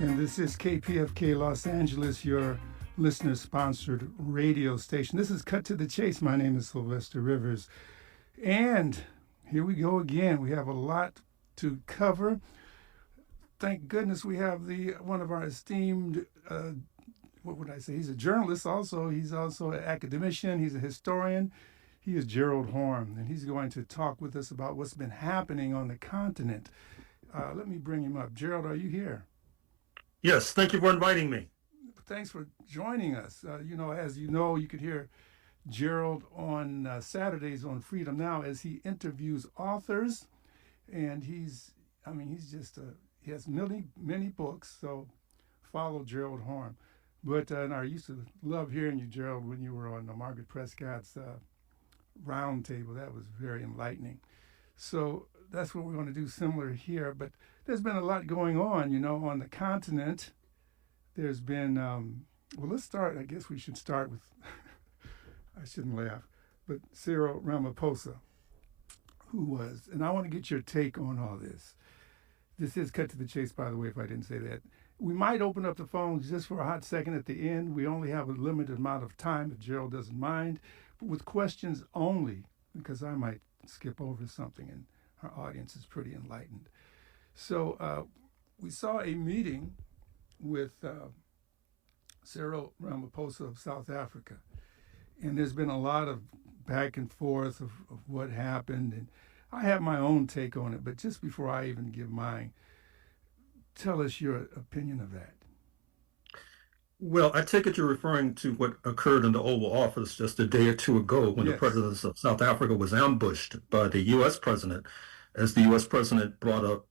And this is KPFK Los Angeles, your listener-sponsored radio station. This is Cut to the Chase. My name is Sylvester Rivers. And here we go again. We have a lot to cover. Thank goodness we have one of our esteemed, what would I say? He's a journalist also. He's also an academician. He's a historian. He is Gerald Horne, and he's going to talk with us about what's been happening on the continent. Let me bring him up. Gerald, are you here? Yes, thank you for inviting me. Thanks for joining us. As you know, you could hear Gerald on Saturdays on Freedom Now as he interviews authors, and he has many books. So follow Gerald Horne. But I used to love hearing you, Gerald, when you were on Margaret Prescott's round table. That was very enlightening. So that's what we're going to do similar here. But there's been a lot going on, on the continent. There's been, let's start. I guess we should start with, I shouldn't laugh, but Cyril Ramaphosa, who was, and I want to get your take on all this. This is Cut to the Chase, by the way, if I didn't say that. We might open up the phones just for a hot second at the end. We only have a limited amount of time, if Gerald doesn't mind, but with questions only, because I might skip over something and our audience is pretty enlightened. So we saw a meeting with Cyril Ramaphosa of South Africa, and there's been a lot of back and forth of what happened, and I have my own take on it, but just before I even give mine, tell us your opinion of that. Well, I take it you're referring to what occurred in the Oval Office just a day or two ago when Yes. the president of South Africa was ambushed by the U.S. president, as the U.S. president brought up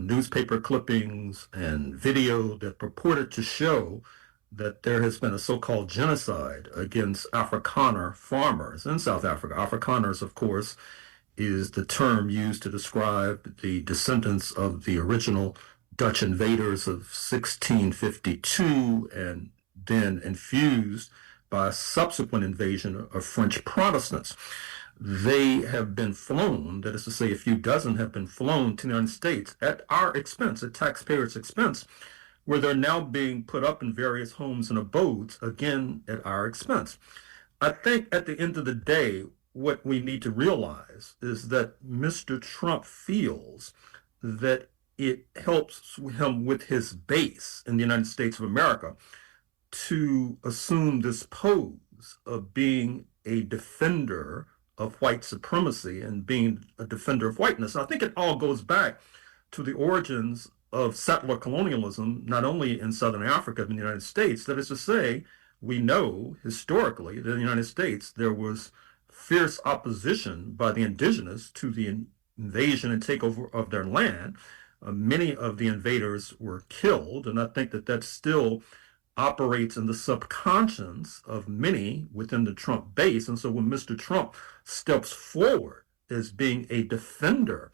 newspaper clippings and video that purported to show that there has been a so-called genocide against Afrikaner farmers in South Africa. Afrikaners, of course, is the term used to describe the descendants of the original Dutch invaders of 1652 and then infused by a subsequent invasion of French Protestants. They have been flown, that is to say, a few dozen have been flown to the United States at our expense, at taxpayers' expense, where they're now being put up in various homes and abodes, again, at our expense. I think at the end of the day, what we need to realize is that Mr. Trump feels that it helps him with his base in the United States of America to assume this pose of being a defender of white supremacy and being a defender of whiteness. And I think it all goes back to the origins of settler colonialism, not only in Southern Africa, but in the United States. That is to say, we know historically that in the United States there was fierce opposition by the indigenous to the invasion and takeover of their land. Many of the invaders were killed, and I think that still operates in the subconscious of many within the Trump base. And so when Mr. Trump steps forward as being a defender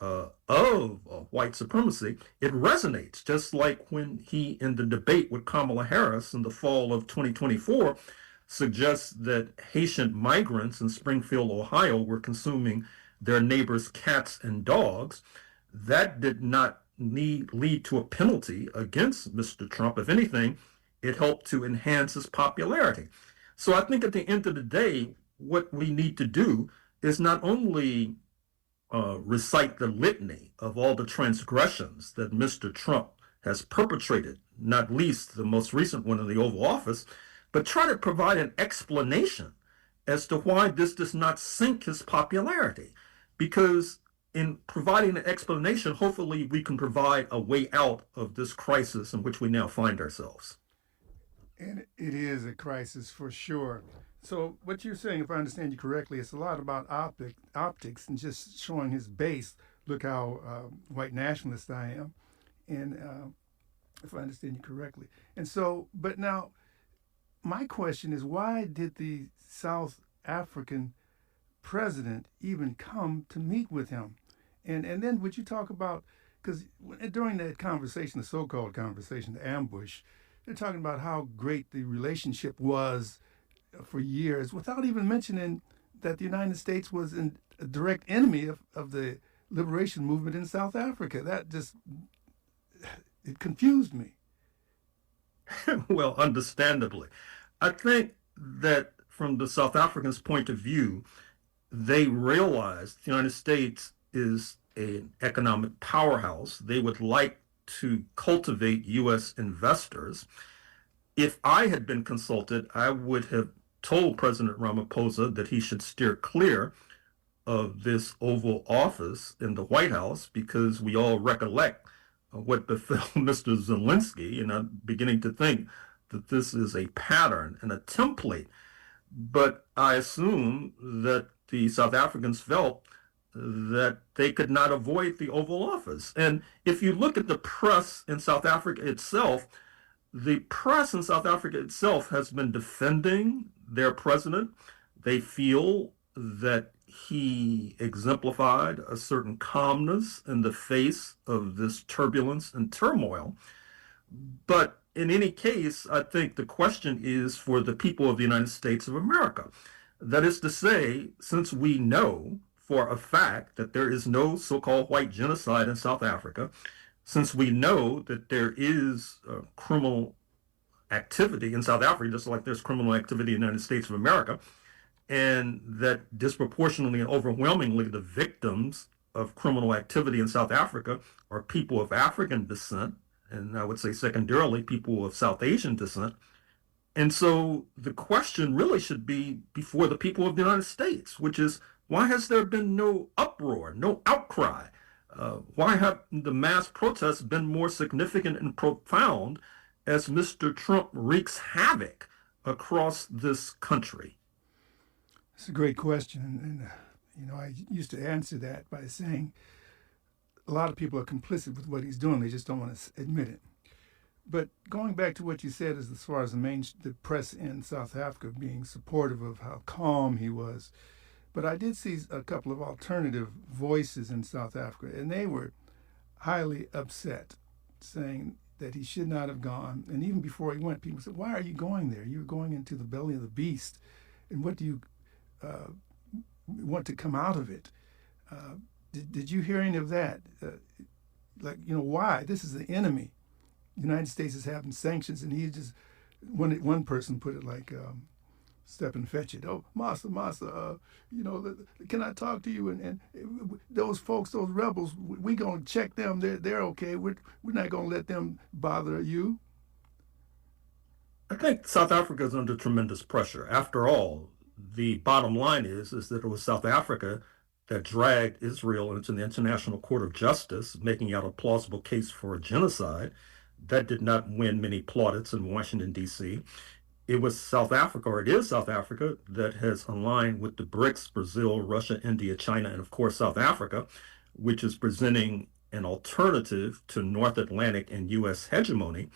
of white supremacy, it resonates, just like when he, in the debate with Kamala Harris in the fall of 2024, suggests that Haitian migrants in Springfield, Ohio, were consuming their neighbors' cats and dogs. That did not lead to a penalty against Mr. Trump. If anything, it helped to enhance his popularity. So I think at the end of the day, what we need to do is not only recite the litany of all the transgressions that Mr. Trump has perpetrated, not least the most recent one in the Oval Office, but try to provide an explanation as to why this does not sink his popularity. Because in providing an explanation, hopefully we can provide a way out of this crisis in which we now find ourselves. And it is a crisis for sure. So what you're saying, if I understand you correctly, it's a lot about optics and just showing his base. Look how white nationalist I am. And if I understand you correctly. And so, but now, my question is, why did the South African president even come to meet with him? And then would you talk about, because during that conversation, the so-called conversation, the ambush, they're talking about how great the relationship was for years, without even mentioning that the United States was a direct enemy of the liberation movement in South Africa. That just, it confused me. Well, understandably. I think that from the South Africans' point of view, they realize the United States is an economic powerhouse. They would like to cultivate U.S. investors. If I had been consulted, I would have told President Ramaphosa that he should steer clear of this Oval Office in the White House because we all recollect what befell Mr. Zelensky, and I'm beginning to think that this is a pattern and a template. But I assume that the South Africans felt that they could not avoid the Oval Office. And if you look at the press in South Africa itself, the press in South Africa itself has been defending their president. They feel that he exemplified a certain calmness in the face of this turbulence and turmoil. But in any case, I think the question is for the people of the United States of America. That is to say, since we know for a fact that there is no so-called white genocide in South Africa, since we know that there is criminal activity in South Africa, just like there's criminal activity in the United States of America, and that disproportionately and overwhelmingly the victims of criminal activity in South Africa are people of African descent, and I would say secondarily people of South Asian descent. And so the question really should be before the people of the United States, which is why has there been no uproar, no outcry? Why have the mass protests been more significant and profound as Mr. Trump wreaks havoc across this country? It's a great question. And I used to answer that by saying a lot of people are complicit with what he's doing. They just don't want to admit it. But going back to what you said as far as the press in South Africa being supportive of how calm he was, but I did see a couple of alternative voices in South Africa, and they were highly upset, saying that he should not have gone. And even before he went, people said, "Why are you going there? You're going into the belly of the beast, and what do you want to come out of it?" Did you hear any of that? Why? This is the enemy. The United States is having sanctions, and he just one person put it like, "Step and fetch it." "Oh, Massa, can I talk to you?" And those folks, those rebels, we gonna check them. They're okay. We're not gonna let them bother you. I think South Africa is under tremendous pressure. After all, the bottom line is that it was South Africa that dragged Israel into the International Court of Justice, making out a plausible case for a genocide. That did not win many plaudits in Washington, D.C. It was South Africa, or it is South Africa, that has aligned with the BRICS, Brazil, Russia, India, China, and of course South Africa, which is presenting an alternative to North Atlantic and U.S. hegemony.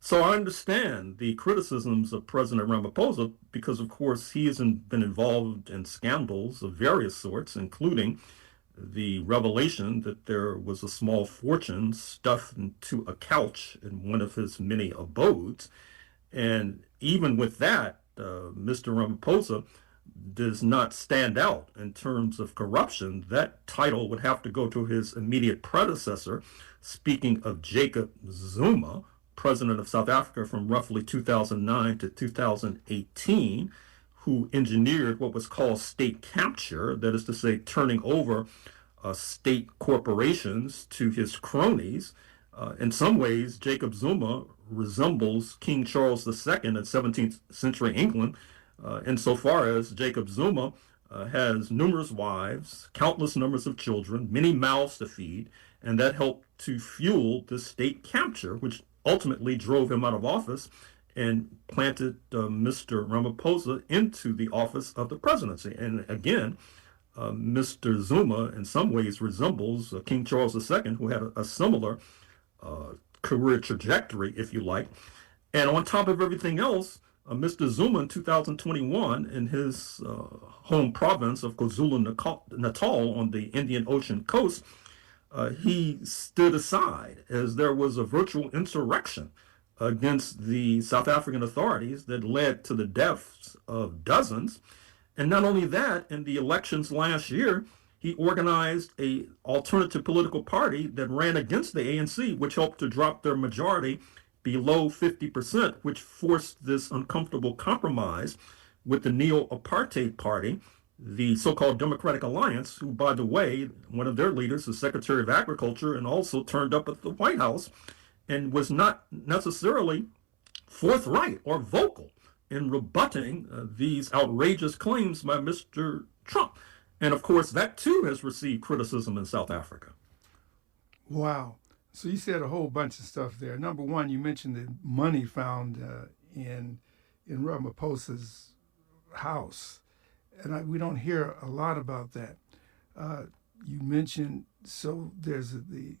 So I understand the criticisms of President Ramaphosa because, of course, he has been involved in scandals of various sorts, including the revelation that there was a small fortune stuffed into a couch in one of his many abodes. And even with that, Mr. Ramaphosa does not stand out in terms of corruption. That title would have to go to his immediate predecessor, speaking of Jacob Zuma, president of South Africa from roughly 2009 to 2018, who engineered what was called state capture, that is to say, turning over state corporations to his cronies. In some ways, Jacob Zuma resembles King Charles II in 17th century England, insofar as Jacob Zuma has numerous wives, countless numbers of children, many mouths to feed, and that helped to fuel the state capture, which ultimately drove him out of office and planted Mr. Ramaphosa into the office of the presidency. And again, Mr. Zuma in some ways resembles King Charles II, who had a similar career trajectory, if you like. And on top of everything else, Mr. Zuma in 2021, in his home province of KwaZulu-Natal on the Indian Ocean coast, he stood aside as there was a virtual insurrection against the South African authorities that led to the deaths of dozens. And not only that, in the elections last year, he organized an alternative political party that ran against the ANC, which helped to drop their majority below 50%, which forced this uncomfortable compromise with the neo-apartheid party, the so-called Democratic Alliance, who, by the way, one of their leaders is Secretary of Agriculture and also turned up at the White House and was not necessarily forthright or vocal in rebutting these outrageous claims by Mr. Trump. And of course, that too has received criticism in South Africa. Wow. So you said a whole bunch of stuff there. Number one, you mentioned the money found in Ramaphosa's house, and we don't hear a lot about that. You mentioned, so there's the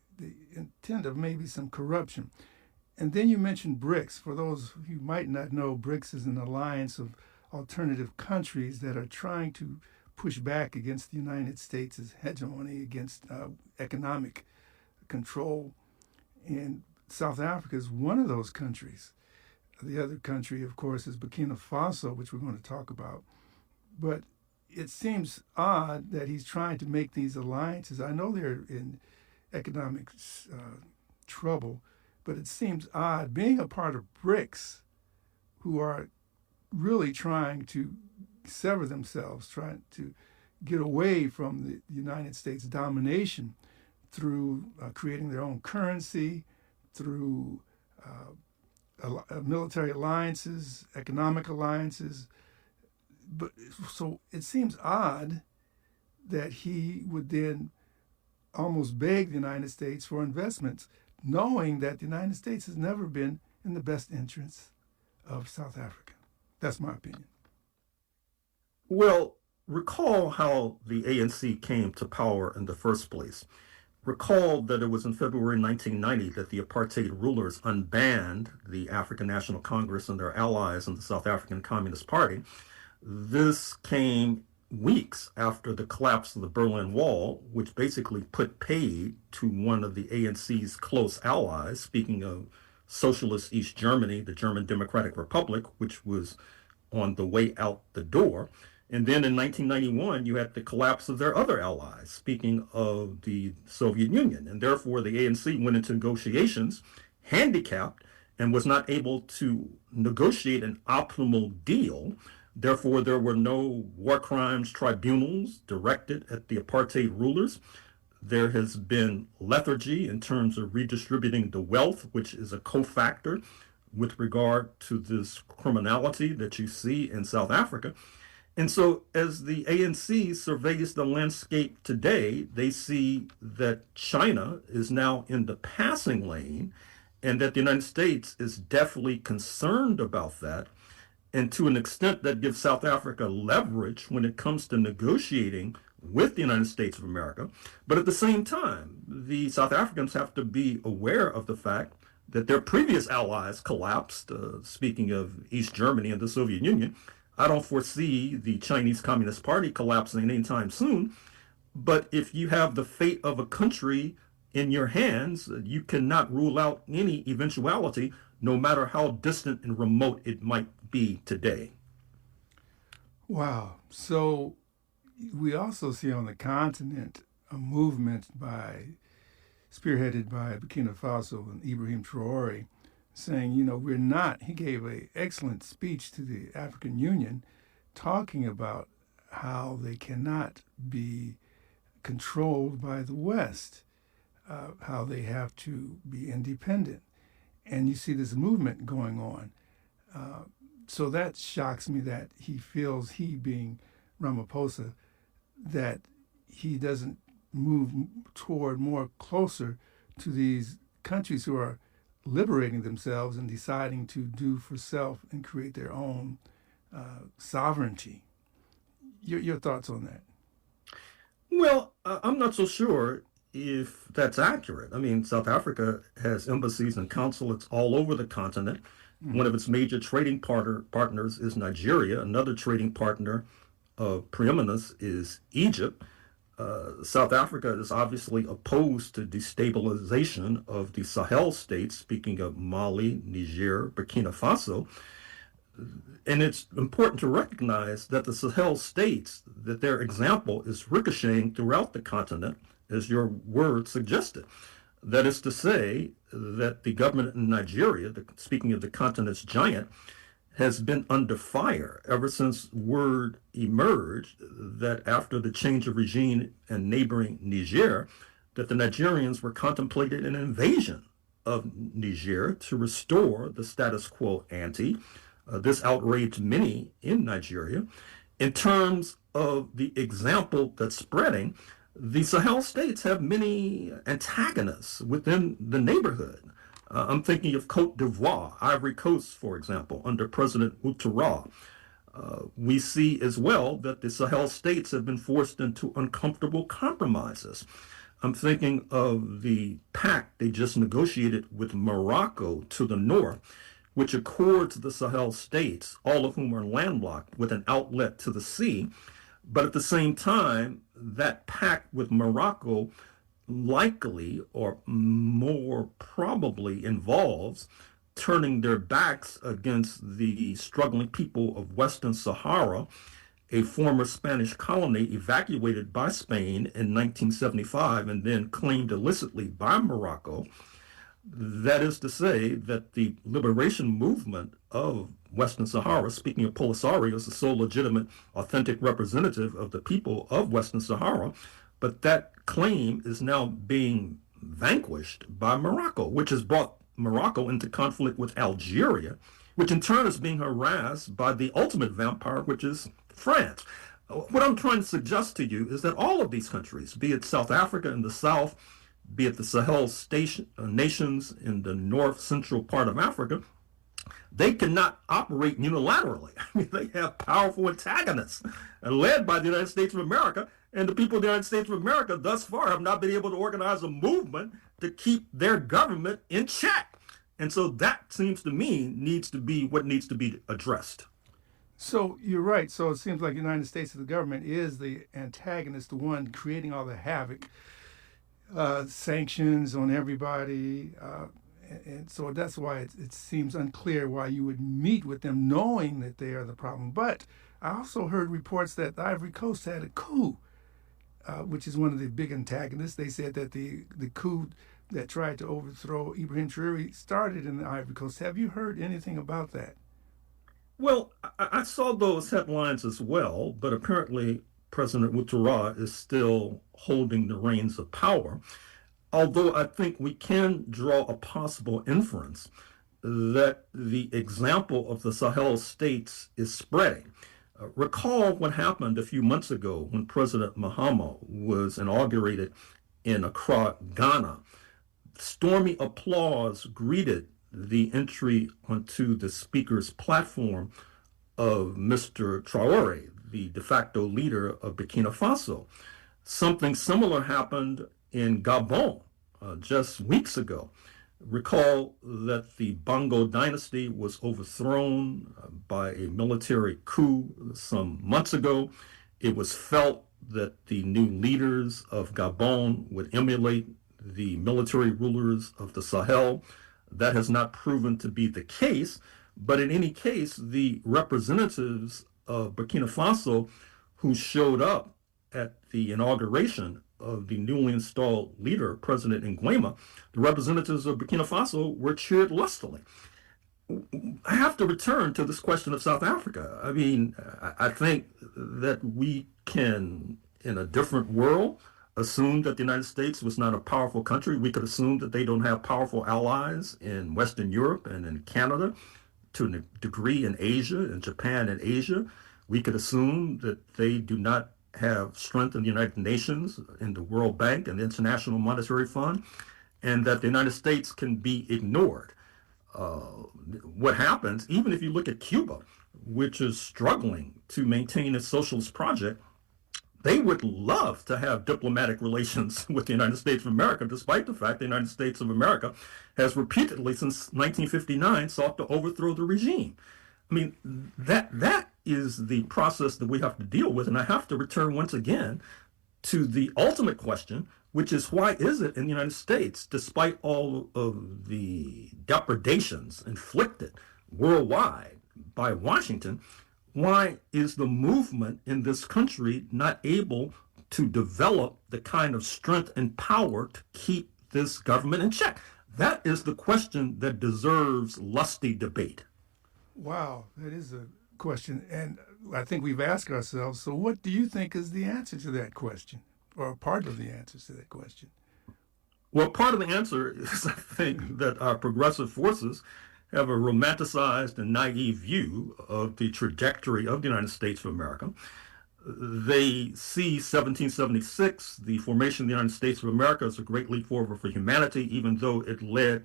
intent of maybe some corruption. And then you mentioned BRICS. For those who might not know, BRICS is an alliance of alternative countries that are trying to push back against the United States' hegemony, against economic control. And South Africa is one of those countries. The other country, of course, is Burkina Faso, which we're going to talk about. But it seems odd that he's trying to make these alliances. I know they're in economic trouble, but it seems odd being a part of BRICS, who are really trying to sever themselves, trying to get away from the United States domination through creating their own currency, through military alliances, economic alliances. But so it seems odd that he would then almost beg the United States for investments, knowing that the United States has never been in the best interests of South Africa. That's my opinion. Well, recall how the ANC came to power in the first place. Recall that it was in February 1990 that the apartheid rulers unbanned the African National Congress and their allies in the South African Communist Party. This came weeks after the collapse of the Berlin Wall, which basically put paid to one of the ANC's close allies, speaking of Socialist East Germany, the German Democratic Republic, which was on the way out the door. And then in 1991, you had the collapse of their other allies, speaking of the Soviet Union. And therefore, the ANC went into negotiations handicapped and was not able to negotiate an optimal deal. Therefore, there were no war crimes tribunals directed at the apartheid rulers. There has been lethargy in terms of redistributing the wealth, which is a cofactor with regard to this criminality that you see in South Africa. And so as the ANC surveys the landscape today, they see that China is now in the passing lane and that the United States is definitely concerned about that. And to an extent that gives South Africa leverage when it comes to negotiating with the United States of America. But at the same time, the South Africans have to be aware of the fact that their previous allies collapsed, speaking of East Germany and the Soviet Union. I don't foresee the Chinese Communist Party collapsing anytime soon. But if you have the fate of a country in your hands, you cannot rule out any eventuality, no matter how distant and remote it might be today. Wow. So we also see on the continent a movement spearheaded by Burkina Faso and Ibrahim Traore, saying, we're not, he gave an excellent speech to the African Union talking about how they cannot be controlled by the West, how they have to be independent. And you see this movement going on. So that shocks me that he feels, he being Ramaphosa, that he doesn't move toward more closer to these countries who are liberating themselves and deciding to do for self and create their own sovereignty. Your thoughts on that? Well, I'm not so sure if that's accurate. I mean, South Africa has embassies and consulates all over the continent. Mm-hmm. One of its major trading partners is Nigeria. Another trading partner of preeminence is Egypt. South Africa is obviously opposed to destabilization of the Sahel states, speaking of Mali, Niger, Burkina Faso. And it's important to recognize that the Sahel states, that their example is ricocheting throughout the continent, as your word suggested. That is to say that the government in Nigeria, speaking of the continent's giant, has been under fire ever since word emerged that after the change of regime in neighboring Niger, that the Nigerians were contemplating an invasion of Niger to restore the status quo ante. This outraged many in Nigeria. In terms of the example that's spreading, the Sahel states have many antagonists within the neighborhood. I'm thinking of Cote d'Ivoire, Ivory Coast, for example, under President Ouattara. We see as well that the Sahel states have been forced into uncomfortable compromises. I'm thinking of the pact they just negotiated with Morocco to the north, which accords the Sahel states, all of whom are landlocked, with an outlet to the sea. But at the same time, that pact with Morocco likely or more probably involves turning their backs against the struggling people of Western Sahara, a former Spanish colony evacuated by Spain in 1975 and then claimed illicitly by Morocco. That is to say that the liberation movement of Western Sahara, speaking of Polisario, is the sole legitimate, authentic representative of the people of Western Sahara, but that claim is now being vanquished by Morocco, which has brought Morocco into conflict with Algeria, which in turn is being harassed by the ultimate vampire, which is France. What I'm trying to suggest to you is that all of these countries, be it South Africa in the south, be it the Sahel nations in the north central part of Africa, they cannot operate unilaterally. I mean, they have powerful antagonists led by the United States of America, and the people of the United States of America thus far have not been able to organize a movement to keep their government in check. And so that seems to me needs to be what needs to be addressed. So you're right. So it seems like the United States of the government is the antagonist, the one creating all the havoc, sanctions on everybody. And so that's why it seems unclear why you would meet with them knowing that they are the problem. But I also heard reports that the Ivory Coast had a coup, which is one of the big antagonists. They said that the coup that tried to overthrow Ibrahim Traore started in the Ivory Coast. Have you heard anything about that? Well, I saw those headlines as well, but apparently President Ouattara is still holding the reins of power. Although I think we can draw a possible inference that the example of the Sahel states is spreading. Recall what happened a few months ago when President Mahama was inaugurated in Accra, Ghana. Stormy applause greeted the entry onto the speaker's platform of Mr. Traore, the de facto leader of Burkina Faso. Something similar happened in Gabon just weeks ago. Recall that the Bongo dynasty was overthrown by a military coup some months ago. It was felt that the new leaders of Gabon would emulate the military rulers of the Sahel. That has not proven to be the case, but in any case, the representatives of Burkina Faso who showed up at the inauguration of the newly installed leader, President Nguema, the representatives of Burkina Faso were cheered lustily. I have to return to this question of South Africa. I mean, I think that we can, in a different world, assume that the United States was not a powerful country. We could assume that they don't have powerful allies in Western Europe and in Canada, to a degree in Asia, in Japan and Asia. We could assume that they do not have strength in the United Nations, in the World Bank and the International Monetary Fund, and that the United States can be ignored. What happens, even if you look at Cuba, which is struggling to maintain its socialist project, they would love to have diplomatic relations with the United States of America, despite the fact the United States of America has repeatedly since 1959 sought to overthrow the regime. I mean, that is the process that we have to deal with. And I have to return once again to the ultimate question, which is why is it in the United States, despite all of the depredations inflicted worldwide by Washington, why is the movement in this country not able to develop the kind of strength and power to keep this government in check? That is the question that deserves lusty debate. Wow, that is a question. And I think we've asked ourselves, so what do you think is the answer to that question, or part of the answers to that question? Well, part of the answer is, I think, that our progressive forces have a romanticized and naive view of the trajectory of the United States of America. They see 1776, the formation of the United States of America, as a great leap forward for humanity, even though it led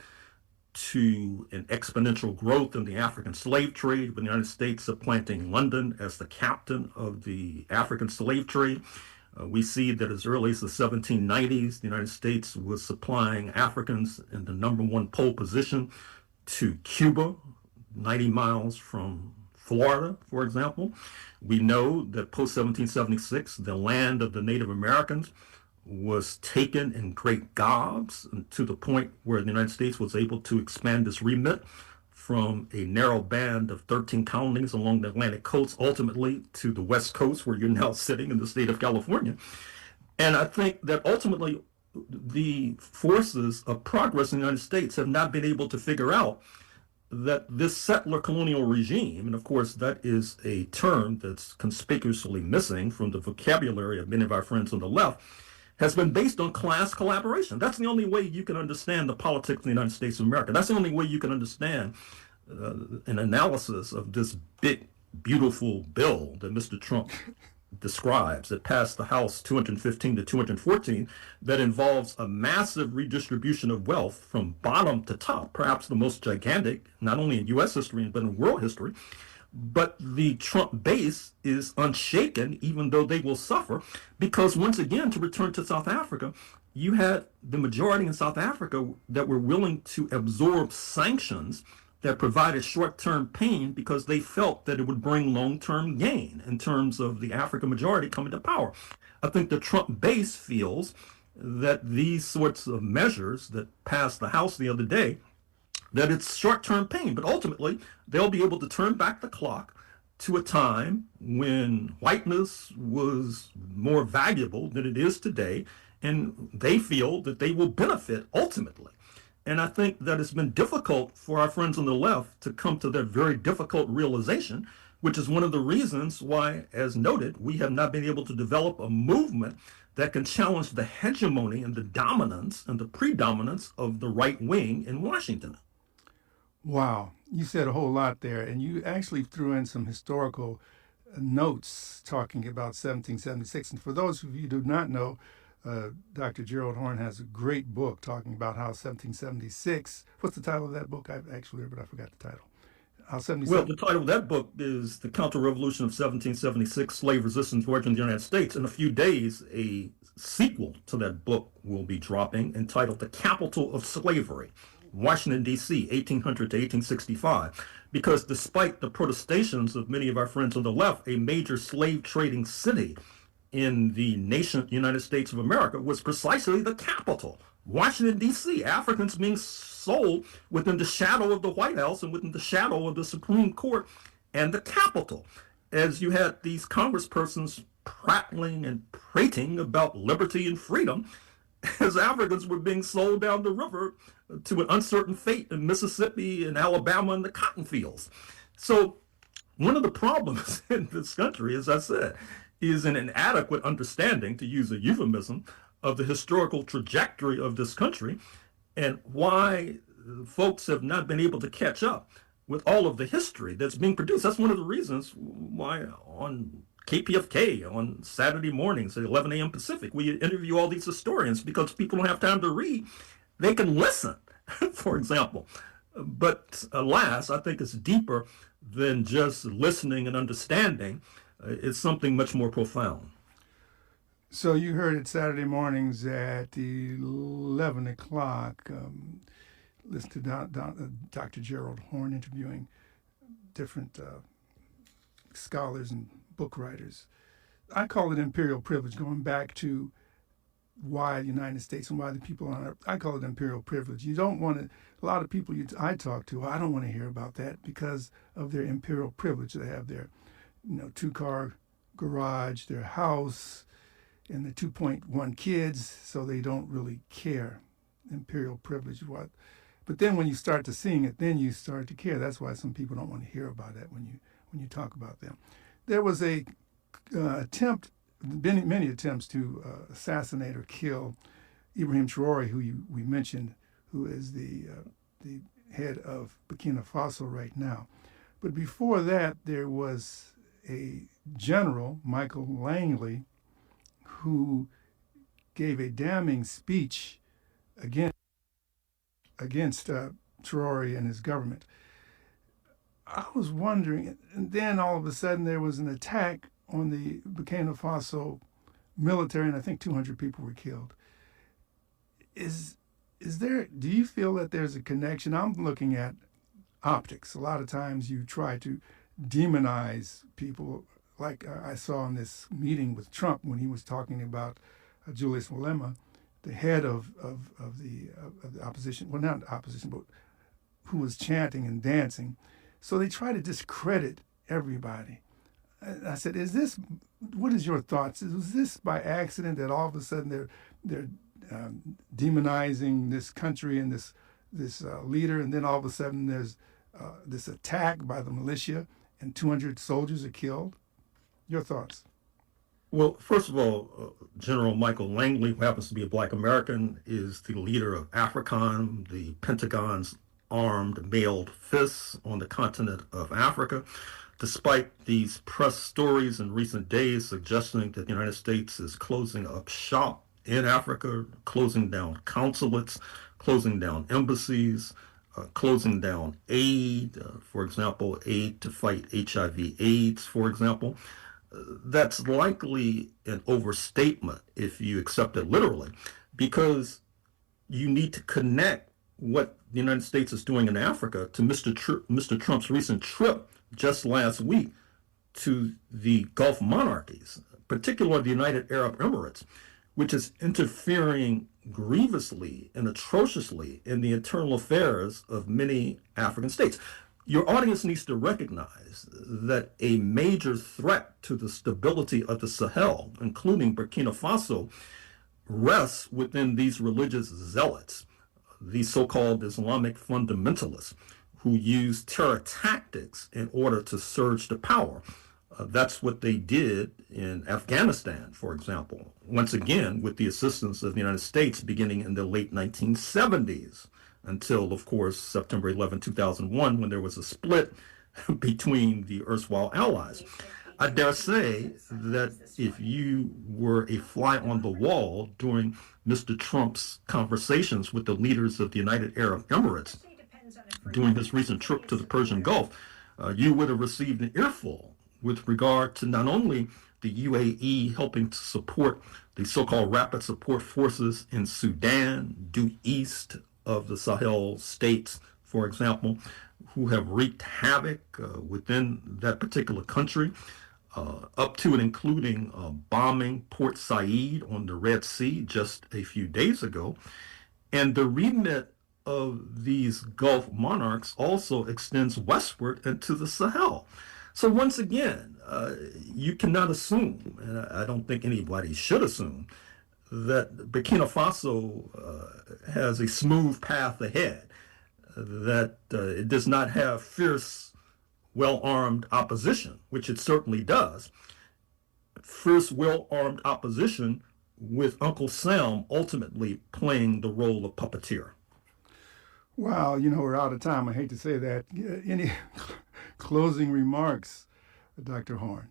to an exponential growth in the African slave trade, with the United States supplanting London as the captain of the African slave trade. We see that as early as the 1790s, the United States was supplying Africans in the #1 pole position to Cuba, 90 miles from Florida, for example. We know that post-1776, the land of the Native Americans was taken in great gobs, to the point where the United States was able to expand its remit from a narrow band of 13 colonies along the Atlantic coast, ultimately to the West Coast, where you're now sitting in the state of California. And I think that ultimately the forces of progress in the United States have not been able to figure out that this settler colonial regime, and of course that is a term that's conspicuously missing from the vocabulary of many of our friends on the left, has been based on class collaboration. That's the only way you can understand the politics of the United States of America. That's the only way you can understand an analysis of this big, beautiful bill that Mr. Trump describes, that passed the House 215 to 214, that involves a massive redistribution of wealth from bottom to top, perhaps the most gigantic, not only in U.S. history, but in world history. But the Trump base is unshaken, even though they will suffer, because once again, to return to South Africa, you had the majority in South Africa that were willing to absorb sanctions that provided short-term pain because they felt that it would bring long-term gain in terms of the African majority coming to power. I think the Trump base feels that these sorts of measures that passed the House the other day, that it's short-term pain, but ultimately they'll be able to turn back the clock to a time when whiteness was more valuable than it is today, and they feel that they will benefit ultimately. And I think that it's been difficult for our friends on the left to come to that very difficult realization, which is one of the reasons why, as noted, we have not been able to develop a movement that can challenge the hegemony and the dominance and the predominance of the right wing in Washington. Wow, you said a whole lot there, and you actually threw in some historical notes talking about 1776. And for those of you who do not know, Dr. Gerald Horne has a great book talking about how 1776, what's the title of that book? I've actually heard, but I forgot the title. Well, the title of that book is The Counter-Revolution of 1776, Slave Resistance, Origin of the United States. In a few days, a sequel to that book will be dropping entitled The Capital of Slavery, Washington, D.C., 1800 to 1865. Because despite the protestations of many of our friends on the left, a major slave trading city in the nation United States of America was precisely the capital, Washington, D.C., Africans being sold within the shadow of the White House and within the shadow of the Supreme Court and the Capitol, as you had these congresspersons prattling and prating about liberty and freedom, as Africans were being sold down the river to an uncertain fate in Mississippi and Alabama and the cotton fields. So one of the problems in this country, as I said, is an inadequate understanding, to use a euphemism, of the historical trajectory of this country and why folks have not been able to catch up with all of the history that's being produced. That's one of the reasons why on KPFK on Saturday mornings at 11 a.m. Pacific, we interview all these historians, because people don't have time to read. They can listen, for example. But alas, I think it's deeper than just listening and understanding. It's something much more profound. So you heard it Saturday mornings at 11 o'clock. Listen to Dr. Gerald Horne interviewing different scholars and book writers. I call it imperial privilege, going back to why the United States and why the people on Earth. I call it imperial privilege. You don't want to, a lot of people I talk to, I don't want to hear about that because of their imperial privilege. They have their, 2-car garage, their house, and the 2.1 kids, so they don't really care. Imperial Privilege. What? But then when you start to seeing it, then you start to care. That's why some people don't want to hear about that when you talk about them. There was a attempt, many attempts to assassinate or kill Ibrahim Traore, who we mentioned, who is the head of Burkina Faso right now. But before that, there was a general, Michael Langley, who gave a damning speech against Traore and his government. I was wondering, and then all of a sudden there was an attack on the Burkina Faso military, and I think 200 people were killed. Do you feel that there's a connection? I'm looking at optics. A lot of times you try to demonize people, like I saw in this meeting with Trump when he was talking about Julius Malema, the head of the opposition, well, not opposition, but who was chanting and dancing. So they try to discredit everybody. I said, what is your thoughts? Was this by accident that all of a sudden they're demonizing this country and this leader, and then all of a sudden there's this attack by the militia and 200 soldiers are killed? Your thoughts? Well, first of all, General Michael Langley, who happens to be a Black American, is the leader of AFRICOM, the Pentagon's armed mailed fists on the continent of Africa. Despite these press stories in recent days suggesting that the United States is closing up shop in Africa, closing down consulates, closing down embassies, closing down aid, for example, aid to fight HIV/AIDS, for example, that's likely an overstatement if you accept it literally, because you need to connect what the United States is doing in Africa to Mr. Trump's recent trip just last week to the Gulf monarchies, particularly the United Arab Emirates, which is interfering grievously and atrociously in the internal affairs of many African states. Your audience needs to recognize that a major threat to the stability of the Sahel, including Burkina Faso, rests within these religious zealots, these so-called Islamic fundamentalists, who use terror tactics in order to surge to power. That's what they did in Afghanistan, for example, once again with the assistance of the United States beginning in the late 1970s until, of course, September 11, 2001, when there was a split between the erstwhile allies. I dare say that if you were a fly on the wall during Mr. Trump's conversations with the leaders of the United Arab Emirates during his recent trip to the Persian Gulf, you would have received an earful with regard to not only the UAE helping to support the so-called rapid support forces in Sudan, due east of the Sahel states, for example, who have wreaked havoc within that particular country, up to and including bombing Port Said on the Red Sea just a few days ago. And the remit of these Gulf monarchs also extends westward into the Sahel. So once again, you cannot assume, and I don't think anybody should assume, that Burkina Faso has a smooth path ahead, that it does not have fierce, well-armed opposition, which it certainly does. Fierce, well-armed opposition with Uncle Sam ultimately playing the role of puppeteer. Wow, we're out of time. I hate to say that. Any closing remarks, Dr. Horne?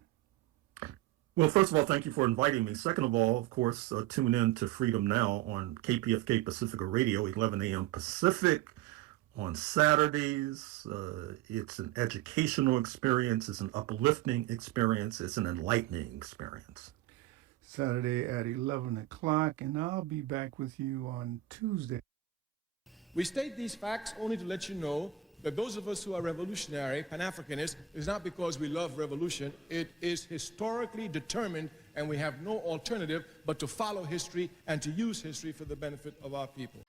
Well, first of all, thank you for inviting me. Second of all, of course, tune in to Freedom Now on KPFK Pacifica Radio, 11 a.m. Pacific on Saturdays. It's an educational experience. It's an uplifting experience. It's an enlightening experience. Saturday at 11 o'clock, and I'll be back with you on Tuesday. We state these facts only to let you know that those of us who are revolutionary, Pan-Africanists, is not because we love revolution. It is historically determined, and we have no alternative but to follow history and to use history for the benefit of our people.